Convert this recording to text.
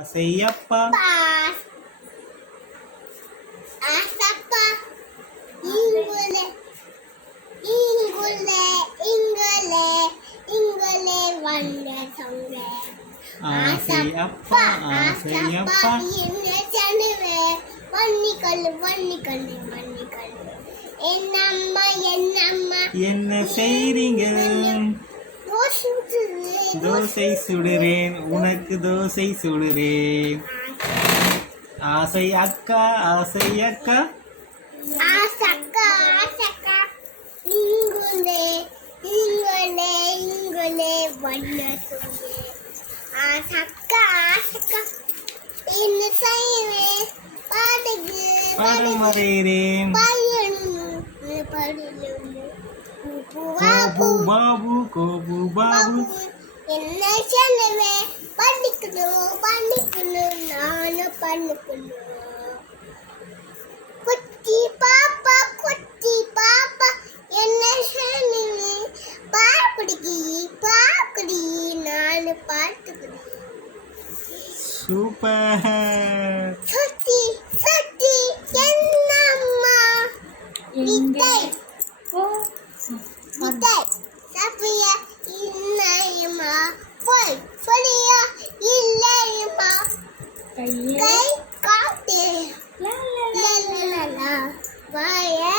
ஆசையப்பா pass ஆசப்பா இங்குலே இங்குலே இங்குலே இங்குலே வந்த சொங்க ஆசையப்பா ஆசையப்பா என்ன சனுவே வன்னி கல்லு வன்னி கல்லு வன்னி கல்லு என்னம்மா என்னம்மா? என்ன செய்றீங்க? தோசை சுடுறேன் உனக்கு தோசை சுடுறேன். ஆசை அக்கா ஆசை அக்கா. படுலும் கோபு பாபு கோபு பாபு. என்ன சொல்லுவேன் பண்ணிக்கணும் பண்ணிக்கணும் நானும் பண்ணிக்கணும். குட்டி பாப்பா குட்டி பாப்பா என்ன சொல்லுவேன் பாப்பிடிக்கி பாக்குடி நானும் பார்த்துக்கிறேன் சூப்பர். சுத்தி சுத்தி என்னம்மா? வித்தை வித்தை சப்பியா கையை காட்டு வாய